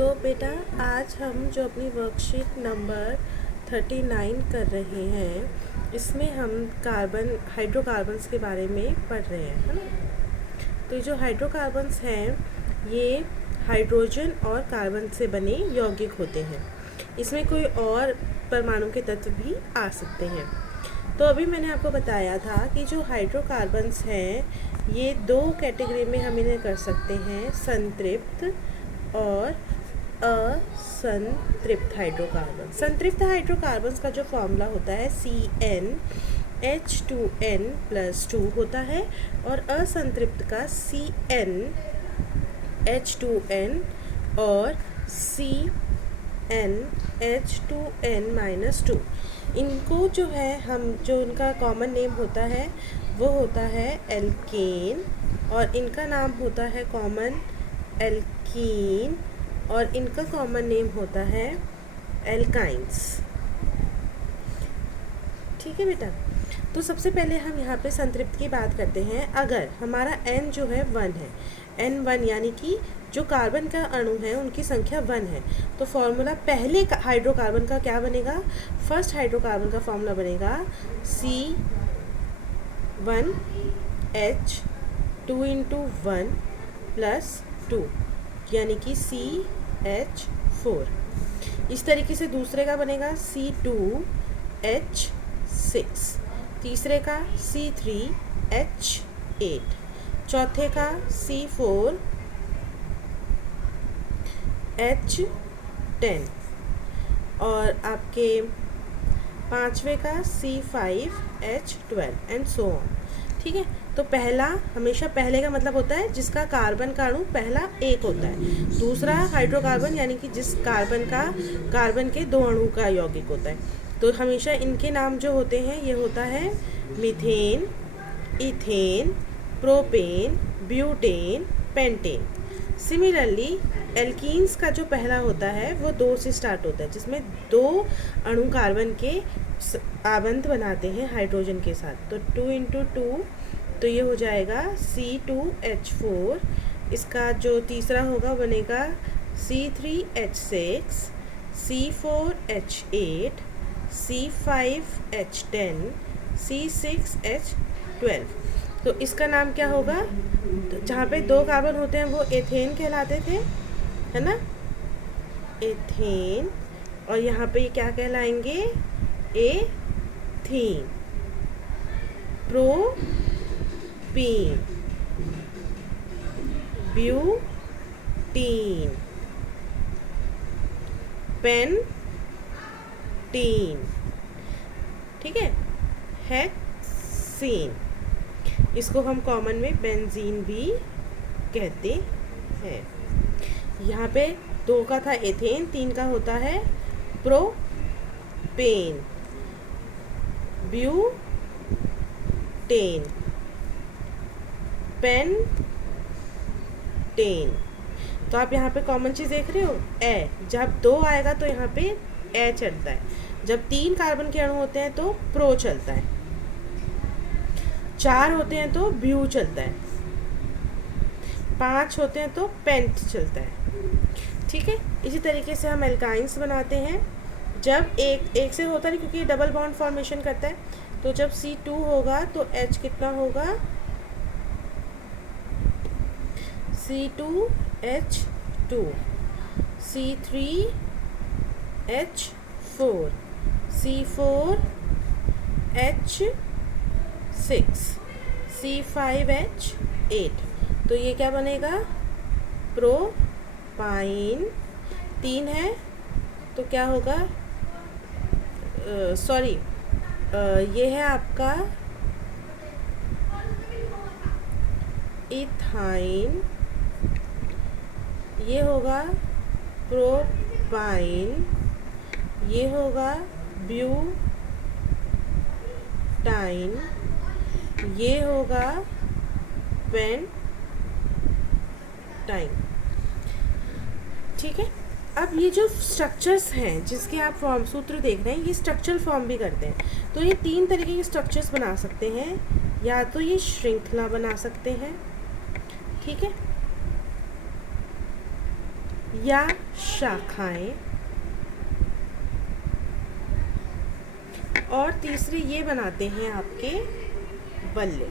तो बेटा आज हम जो अपनी वर्कशीट नंबर 39 कर रहे हैं इसमें हम हाइड्रोकार्बन्स के बारे में पढ़ रहे हैं, है ना। तो जो हाइड्रोकार्बन्स हैं ये हाइड्रोजन और कार्बन से बने यौगिक होते हैं। इसमें कोई और परमाणु के तत्व भी आ सकते हैं। तो अभी मैंने आपको बताया था कि जो हाइड्रोकार्बन्स हैं ये दो कैटेगरी में हम इन्हें कर सकते हैं, संतृप्त और असंतृप्त हाइड्रोकार्बन। संतृप्त हाइड्रोकार्बन्स का जो फॉर्मूला होता है CnH2n+2 होता है और असंतृप्त का CnH2n और CnH2n-2। इनको जो है जो इनका कॉमन नेम होता है वो होता है एल्केन, और इनका नाम होता है कॉमन एल्कीन, और इनका कॉमन नेम होता है एल्काइंस। ठीक है बेटा। तो सबसे पहले हम यहाँ पे संतृप्त की बात करते हैं। अगर हमारा n जो है 1 है, n1 यानी कि जो कार्बन का अणु है उनकी संख्या 1 है, तो फॉर्मूला पहले हाइड्रोकार्बन का क्या बनेगा? फर्स्ट हाइड्रोकार्बन का फॉर्मूला बनेगा C1H2 यानी कि CH4। इस तरीके से दूसरे का बनेगा C2H6, तीसरे का C3H8, चौथे का C4H10 और आपके पांचवे का C5H12 एंड सो ऑन। ठीक है। तो पहला हमेशा पहले का मतलब होता है जिसका कार्बन का अणु पहला एक होता है। दूसरा हाइड्रोकार्बन यानी कि जिस कार्बन के दो अणु का यौगिक होता है। तो हमेशा इनके नाम जो होते हैं ये होता है methane, ethane, propane, butane, pentane. Similarly alkenes का जो पहला होता है वो 2 से स्टार्ट होता है, जिसमें 2 अणु कार्बन के आबंध बनाते हैं हाइड्रोजन के साथ। तो 2 × 2 तो ये हो जाएगा C2H4। इसका जो तीसरा होगा बनेगा C3H6, C4H8, C5H10, C6H12। तो इसका नाम क्या होगा? जहाँ पे 2 कार्बन होते हैं वो एथेन कहलाते थे, है ना, एथेन। और यहाँ पे क्या कहलाएंगे? Ethene, propene, butene, pentene. ठीक है, हेक्सीन। इसको हम कॉमन में बेंजीन भी कहते हैं। यहाँ पे 2 का था एथेन, 3 का होता है प्रोपेन, ब्यूटेन, पेंटेन। तो आप यहाँ पे कॉमन चीज़ देख रहे हो, ए। जब 2 आएगा तो यहाँ पे ए चलता है। जब 3 कार्बन के अणु होते हैं तो प्रो चलता है, 4 होते हैं तो ब्यू चलता है, 5 होते हैं तो पेंट चलता है। ठीक है। इसी तरीके से हम एल्काइंस बनाते हैं। जब एक से होता नहीं, क्योंकि ये डबल बॉन्ड फॉर्मेशन करता है। तो जब C2 होगा तो H कितना होगा? C2H2, C3H4, C4H6, C5H8। तो ये क्या बनेगा? प्रोपाइन। 3 है तो क्या होगा? ये है आपका इथाइन, ये होगा प्रोपाइन, ये होगा ब्यूटाइन, ये होगा पेंटाइन। ठीक है। अब ये जो स्ट्रक्चर्स हैं जिसके आप फॉर्म सूत्र देख रहे हैं ये स्ट्रक्चरल फॉर्म भी करते हैं। तो ये 3 तरीके के स्ट्रक्चर्स बना सकते हैं। या तो ये श्रृंखला बना सकते हैं, ठीक है, या शाखाएं, और तीसरी ये बनाते हैं आपके बल्ले।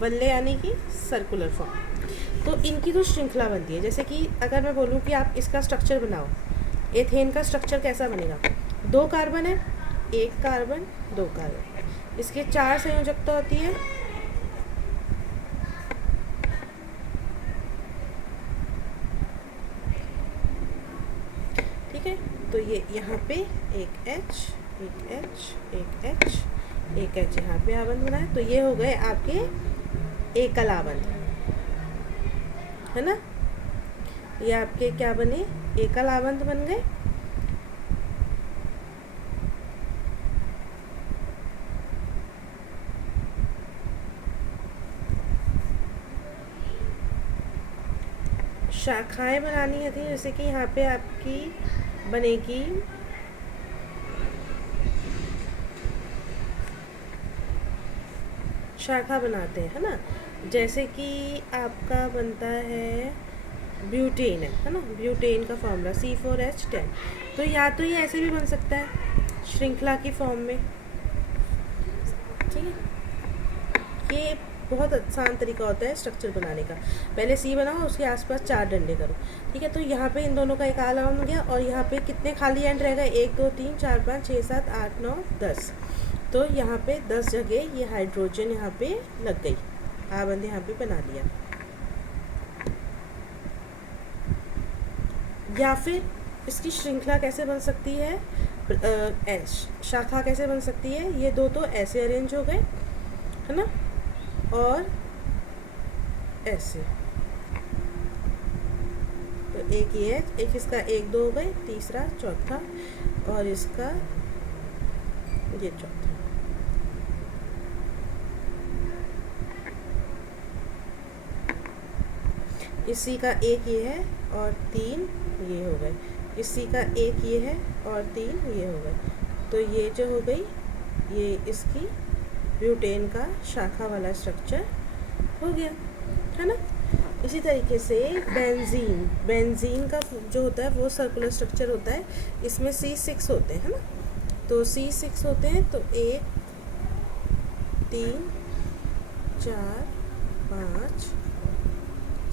बल्ले यानी कि सर्कुलर फॉर्म। तो इनकी तो श्रृंखला बनती है। जैसे कि अगर मैं बोलूँ कि आप इसका स्ट्रक्चर बनाओ, एथेन का स्ट्रक्चर कैसा बनेगा? 2 कार्बन है, 1 कार्बन 2 कार्बन, इसके 4 संयोजकता होती है। ठीक है, तो ये यहाँ पे एक H, एक H, एक H, एक H यहाँ पे आबंध बना है। तो ये हो गए आपके एकल आबंध, है ना। ये आपके क्या बने? एकल आबंध बन गए। शाखाएं बनानी है थी, जैसे कि यहाँ पे आपकी बनेगी शाखा बनाते हैं, है ना। जैसे कि आपका बनता है ब्यूटेन, है ना। ब्यूटेन का फॉर्मूला C4H10। तो या तो ये ऐसे भी बन सकता है श्रृंखला की फॉर्म में, ठीक है। ये बहुत आसान तरीका होता है स्ट्रक्चर बनाने का। पहले C बनाओ, उसके आसपास 4 डंडे करो, ठीक है। तो यहाँ पे इन दोनों का एक आलावन हो गया, और यहाँ पे कितने खाली एंड रह गए? 1 2 3 4 5 6 7 8 9 10। तो यहाँ पे 10 जगह ये हाइड्रोजन यहाँ पे लग गई, आबंध यहाँ पे बना लिया। या फिर इसकी श्रृंखला कैसे बन सकती है? शाखा कैसे बन सकती है? ये 2 तो ऐसे अरेंज हो गए, है ना, और ऐसे। तो एक ये है, एक इसका 1 2 हो गए, तीसरा चौथा, और इसका ये चौथा। इसी का 1 ये है और 3 ये हो गए, इसी का 1 ये है और 3 ये हो गए। तो ये जो हो गई, ये इसकी ब्यूटेन का शाखा वाला स्ट्रक्चर हो गया, है ना। इसी तरीके से बेंजीन का जो होता है वो सर्कुलर स्ट्रक्चर होता है। इसमें C6 होते हैं, है ना। तो C6 होते हैं, तो 1 3 4 5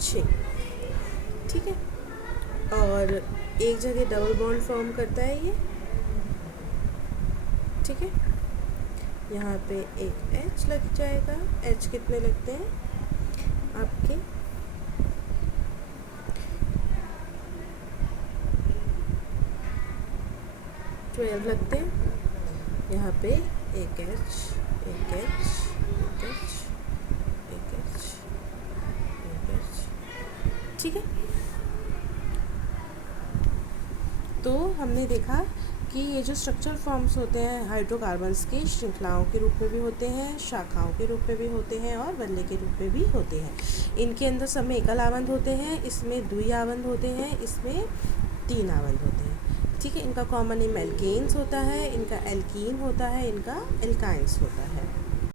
6, ठीक है। और एक जगह डबल बॉन्ड फॉर्म करता है ये, ठीक है। यहाँ पे एक H लग जाएगा। H कितने लगते हैं आपके? ट्वेल्व लगते हैं। यहाँ पे एक H, एक H, एक H, एक H, एक H, ठीक है। तो हमने देखा कि ये जो स्ट्रक्चरल फॉर्म्स होते हैं हाइड्रोकार्बन्स के, श्रृंखलाओं के रूप में भी होते हैं, शाखाओं के रूप में भी होते हैं, और बल्ले के रूप में भी होते हैं। इनके अंदर सब में एकल आबंध होते हैं, इसमें द्वि आबंध होते हैं, इसमें 3 आबंध होते हैं, ठीक है। इनका कॉमन नेम एल्केन्स होता है, इनका एल्कीन होता है, इनका एल्काइंस होता है।